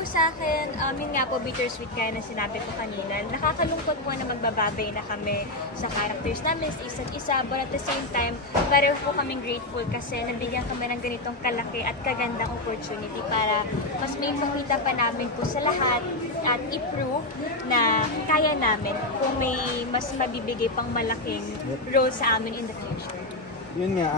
po sa akin, yun nga po, bittersweet kaya na sinabi ko kanina. Nakakalungkot po na magbababay na kami sa characters namin, sa isa't isa. But at the same time, pareho po kaming grateful kasi nabigyan kami ng ganitong kalaki at kagandang opportunity para mas may makita pa namin po sa lahat at i-prove na kaya namin kung may mas mabibigay pang malaking role sa amin in the future. Yun nga,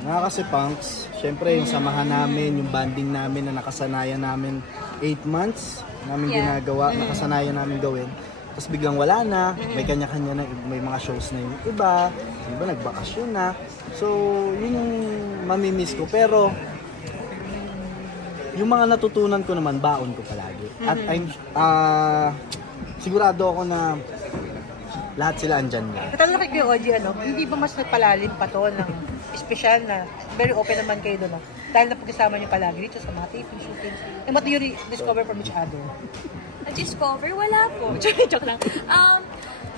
mga kasi punks, syempre yung samahan namin, yung banding namin na nakasanayan namin 8 months namin ginagawa, nakasanayan namin gawin. Tapos biglang wala na, may kanya-kanya na, may mga shows na yung iba nagbakasyon na. So, yun yung mamimiss ko. Pero, yung mga natutunan ko naman, baon ko palagi. At I'm, sigurado ako na lahat sila andyan na. Natanong kay Kuya Oji, hindi ba mas nagpalalim pa to ng espesyal na very open naman kayo doon, no? Dahil napag-isama niyo palagi dito sa mga taping, shootings. And what do you discover from each other? Discover? Wala po. Joke lang.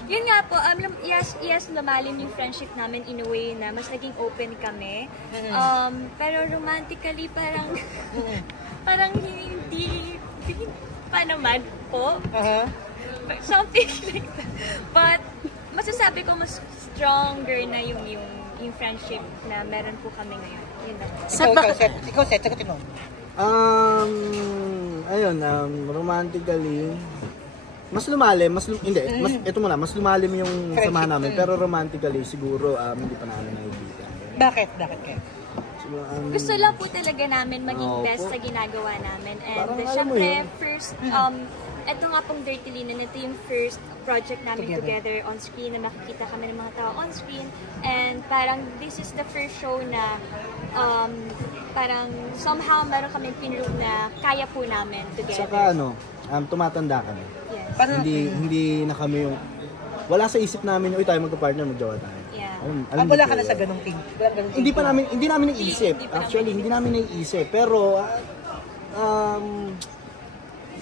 Yun nga po, yes, lumalim yung friendship namin in a way na mas naging open kami. Pero romantically, parang hindi pa naman po. Something like that. But masasabi ko mas stronger na yung friendship na meron po kami ngayon. Yun lang. Ikaw, Seth, sagutin mo. Ayun, romantically, mas lumalim, ito muna, mas lumalim yung samahan namin, pero romantically, siguro, hindi pa namin naibigan. Bakit kayo? Gusto lang po talaga namin maging best sa ginagawa namin. And syempre, first, ito nga pong Dirty Linen, ito yung first project namin together on screen na makikita kami ng mga tao on screen. And parang this is the first show na parang somehow meron kami pinrove na kaya po namin together. Saka tumatanda kami. Yes. Hindi na kami yung, wala sa isip namin, tayo magka-partner, magjowa tayo. Yeah. Wala ka na sa ganung thing? Hindi namin naiisip. Actually, hindi namin naiisip. Pero,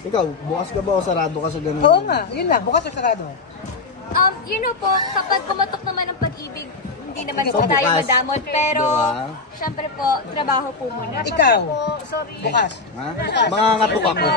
ikaw, bukas ka ba o sarado ka sa ganun? Oo nga, yun na, bukas at sarado. You know po, kapag kumatok naman ang pag-ibig, hindi naman po So, tayo bukas. madamot. Pero, Diba? syempre po, trabaho po muna. Ikaw, Sorry. bukas. Ha? Mga ngatok ako.